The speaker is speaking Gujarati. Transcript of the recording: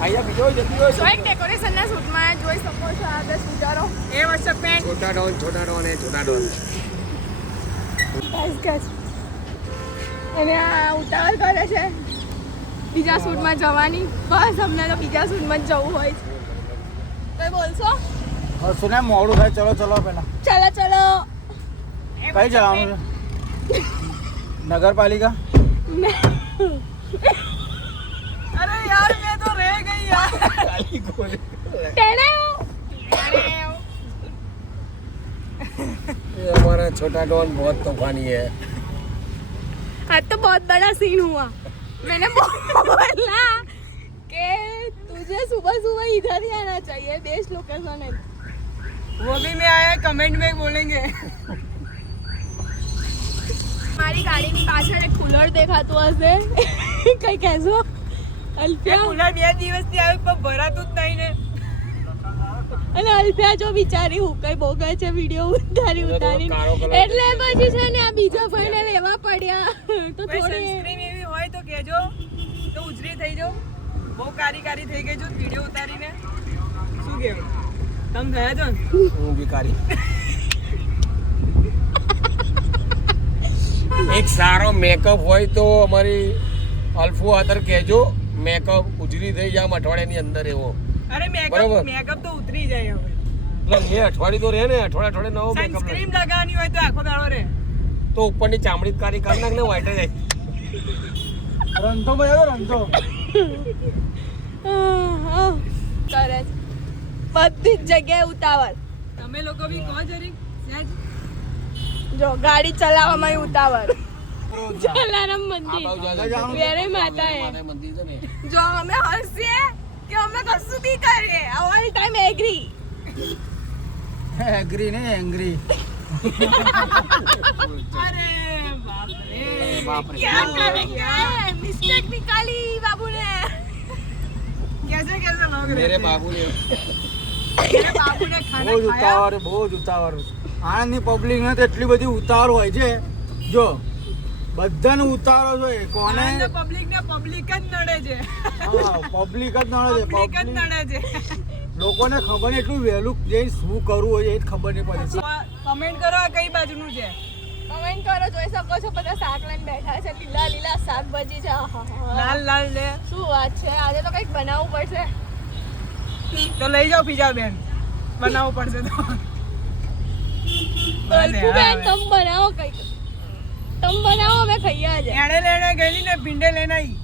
અહીંયા બીજો જલ્દી હોય તો એક ડેકોરેશનના શૂટમાં જોઈ શકો છો આ 10 શૂટરો એ વર્ષ પેન્ટ છોટા ડોન એ છોટા ડોન ગાઈસ અને આ ઉતાવળ કરે છે બીજા શૂટમાં જવાની બસ અમને તો બીજા શૂટમાં જ જવું હોય છે કઈ બોલશો સુને મોડું થાય ચલો ચલો પેલા ચલો કઈ જવાનું છે નગરપાલિકા અરે યાર મેં તો રહે ગઈ યાર ખાલી કોને ये हमारा छोटा डॉन बहुत तूफानी है आज तो बहुत बड़ा सीन हुआ मैंने बोला कि तुझे सुबह सुबह इधर ही आना चाहिए बेस्ट लोकेशन है वो भी मैं आया कमेंट में बोलेंगे મારી ગાડીની પાછળ એક કુલર દેખાતું હશે કઈ કહેશો અલ્ફિયા કુલર 2 દિવસથી આવ્યું પણ ભરાતું જ નહીં ને અને અલ્ફિયા જો બિચારી હુકાઈ બોગે છે વિડિયો ઉતારી એટલે પછી છે ને આ બીજા ભાઈને લેવા પડ્યા તો થોડી સનસ્ક્રીન એવી હોય તો કહેજો તો ઉજરી થઈ જાવ બહુ કારી થઈ ગઈ જો વિડિયો ઉતારીને શું કહેવું તમ થયા છો હું ભિખારી એક સારો મેકઅપ હોય તો અમારી અલ્ફો આદર કહેજો મેકઅપ ઉજરી થઈ જામ અઠવાડિયાની અંદર એવો અરે મેકઅપ તો ઉતરી જાય હવે એટલે એ અઠવાડિયું તો રહે ને અઠવાડિયે નવો મેકઅપ સનસ્ક્રીન લગાવવાની હોય તો આખો દાડો રહે તો ઉપરની ચામડી કારી કરી નાખ ને વાઈટ જાય રંધો ભાઈ રંધો કરે બધી જ જગ્યાએ ઉતાવળ તમે લોકો બી કહો જરી જો ગાડી ચલાવવામાં ઉતાવળ જલારામ મંદિર વેરે માતા હે મંદિર છે ને જો અમે હસીએ કે અમે કશું બી કરીએ ઓલ ટાઈમ એગ્રી એગ્રી ને એંગ્રી अरे बाप रे क्या करेंगे मिस्टेक निकाली बाबू ने कैसे लोग मेरे बाबू ने खाना બહુ જ ઉતાવળ આણંદની પબ્લિક ને તો એટલી બધી ઉતાવળ હોય છે જો બધાને ઉતાવળ હોય કોને પબ્લિક જ નડે છે હા પબ્લિક જ નડે છે લોકોને ખબર નહીં એટલું વહેલું જઈને શું કરવું હોય એ જ ખબર નહીં પડે કમેન્ટ કરો આ કઈ બાજુનું છે કમેન્ટ કરો જોઈ શકો છો બધા શાક લઈને બેઠા છે લીલા શાકભાજી છે લાલ લે શું વાત છે આજે તો કંઈક બનાવવું પડશે તો લઈ જાઓ પીઝા બેન બનાવવું પડશે તો બેન તમે બનાવો કંઈક તમે બનાવો અમે ખાઈએ આજે એણે લેને ગયેલી ને ભીંડે લેને આવી